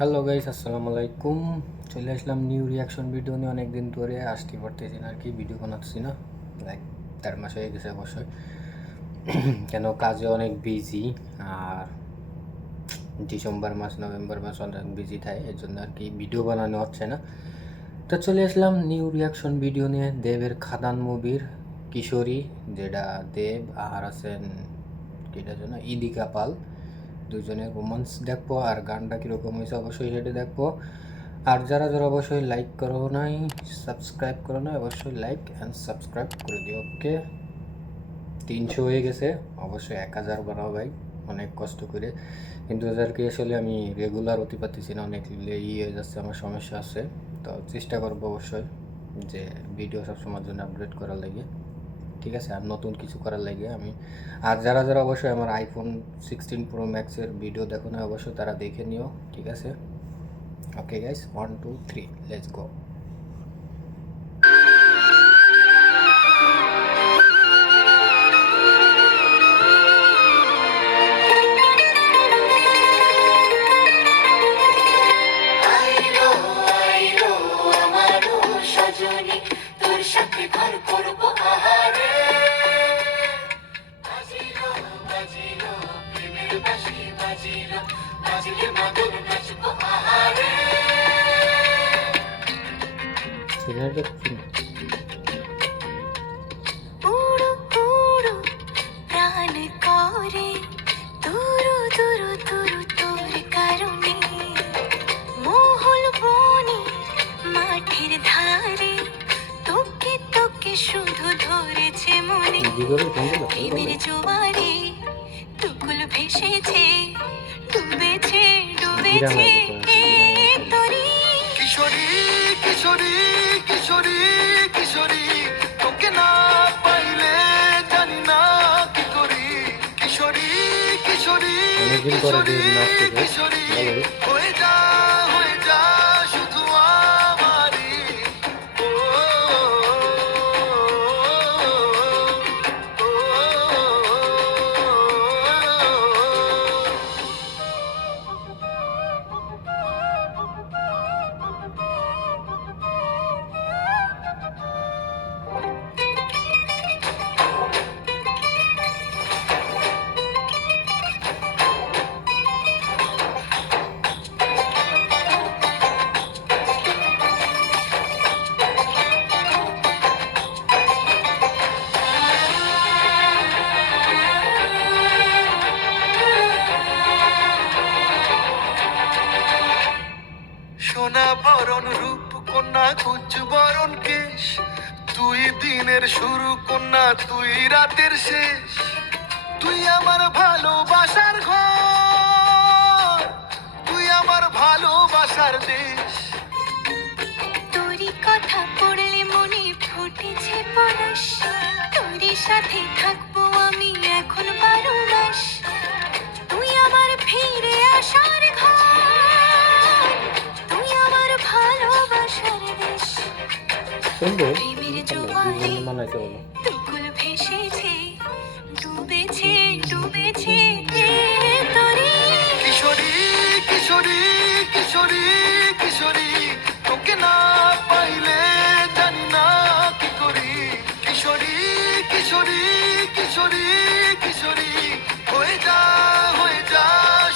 Hello guys, আসসালামু আলাইকুম। চলে আসলাম নিউ রিয়াকশন ভিডিও নিয়ে। অনেক দিন ধরে আসতে পারতেছি না আর কি, ভিডিও বানাচ্ছি না। লাইক 4 মাস হয়ে গেছে অবশ্যই। কেন কাজে অনেক বিজি, আর ডিসেম্বর মাস নভেম্বর মাস অনেক বিজি থাকে, এর জন্য আর কি ভিডিও বানানো হচ্ছে না। তো চলে আসলাম নিউ রিয়াকশন ভিডিও নিয়ে দেবের খাদান মুভির কিশোরী, যেটা দেব আর আছেন কিটা যেন ইদিকা পাল, দুজনের রোমান্স দেখবো। আর গানটা কীরকম হয়েছে অবশ্যই সেটা দেখবো। আর যারা যারা অবশ্যই লাইক করো নাই, সাবস্ক্রাইব করো না, অবশ্যই লাইক অ্যান্ড সাবস্ক্রাইব করে দিও। ওকে, 300 হয়ে গেছে, অবশ্যই 1000 বানাও ভাই, অনেক কষ্ট করে। কিন্তু ওদেরকে আসলে আমি রেগুলার হতে পারতেছি না, অনেক হয়ে যাচ্ছে, আমার সমস্যা আছে। তো চেষ্টা করবো অবশ্যই যে ভিডিও সবসময়ের জন্য আপডেট করার লাগে, ঠিক আছে, আর নতুন কিছু করার লাগে আমি। আর যারা যারা অবশ্যই আমার আইফোন 16 প্রো ম্যাক্সের ভিডিও দেখো না, অবশ্যই তারা দেখে নিও, ঠিক আছে। Okay guys, 1 2 3 let's go. আইলো আইলো আমারও সজনী, তোর সাথে ঘর করবো আহারে। বাজিলো বাজিলো প্রেমের বাঁশি, বাজিলো বাজিলে মদন নাচবো আহারে। সিনারিটা খুব সুন্দর। উড়ো উড়ো প্রাণ করে তুরু তুরু তুরু তোর কারণে, মহল বনে মাঠের ধারে তোকে তোকে শুধু ধরেছে মনে। ভিডিওটা সুন্দর লাগছে প্রেমের বলে। জোয়ারে টুকুল ভেসেছে, ডুবেছে গ্রামে ডুবেছে যেতে হবে, গ্রামে চলে। তরি। কিশোরী কিশোরী কিশোরী কিশোরী, তোকে না পাইলে জানি না কি করি। কিশোরী কিশোরী অনেকদিন পরে কিশোরী দেব নাচতেছে, কিশোরী, ভালোই। হয়ে যা শুধু আমারই। ও, ও, ও, সোনা বরণ রূপ কন্যা কুঞ্জ বরণ কেশ, তুই দিনের শুরু কন্যা তুই রাতের শেষ। তুই আমার ভালোবাসার ঘর, তুই আমার ভালোবাসার দেশ। তোরই কথা পড়লে মনে ফুটেছে পরশ, তোরই সাথে থাকবো আমি এখন 12 মাস। তুই আমার ফিরে আসার ঘর, তুই আমার ভালোবাসার দেশ। সুন্দর, প্রেমের ভালো জোয়ারে দুজন মানাইছে বলো। টুকুল ভেসেছে, ডুবেছে ডুবেছে তরি। কিশোরী কিশোরী কিশোরী কিশোরী, তোকে না পাইলে জানি না কি করি। কিশোরী কিশোরী কিশোরী কিশোরী, হয়ে যা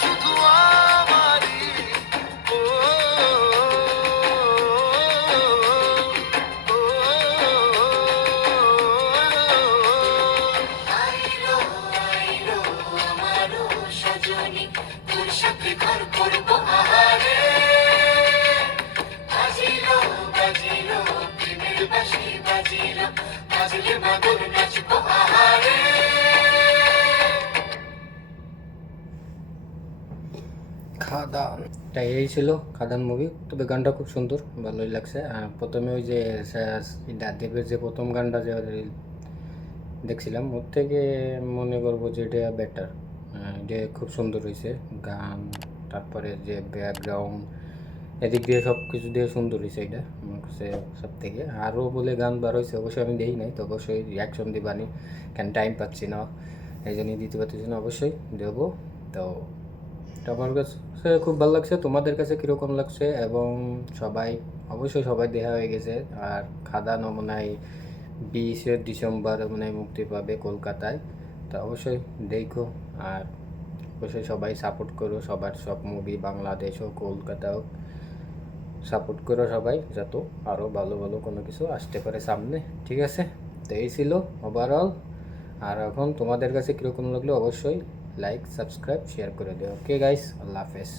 শুধু আমারই। ও, আইলো আইলো আমারও সজনী, তোর সাথে ঘর করবো আহারে। বাজিলো বাজিলো প্রেমের বাঁশি, বাজিলো বাজিলে মদন নাচবো আহারে। খাদান, এটা এই ছিল খাদান মুভি। তবে গানটা খুব সুন্দর, ভালোই লাগছে। প্রথমে ওই যে দেবের যে প্রথম গানটা যে দেখছিলাম, ওর থেকে মনে করবো যে এটা বেটার। এটা খুব সুন্দর হয়েছে গান, তারপরে যে ব্যাকগ্রাউন্ড, এদিক দিয়ে সব কিছু দিয়ে সুন্দর হয়েছে এটা আমার কাছে সব থেকে। আরও বলে গান বার হয়েছে, অবশ্যই আমি দেই নাই, তো অবশ্যই রিয়াকশন দিবানি, কেন টাইম পাচ্ছি না, এই জন্যই দিতে পারতেছি না, অবশ্যই দেবো। তো তো আমার কাছে খুব ভালো লাগছে, তোমাদের কাছে কীরকম লাগছে? এবং সবাই অবশ্যই সবাই দেখা হয়ে গেছে। আর খাদান মনে হয় 20শে ডিসেম্বর মনে হয় মুক্তি পাবে কলকাতায়। তো অবশ্যই দেখো, আর অবশ্যই সবাই সাপোর্ট করো, সবার সব মুভি বাংলাদেশ হোক কলকাতা হোক সাপোর্ট করো সবাই, যাতে আরও ভালো ভালো কোনো কিছু আসতে পারে সামনে। ঠিক আছে, তো এই ছিল ওভারঅল। আর এখন তোমাদের কাছে কীরকম লাগলো অবশ্যই লাইক সাবস্ক্রাইব শেয়ার করে দিও। ওকে গাইস, আল্লাহ হাফেজ।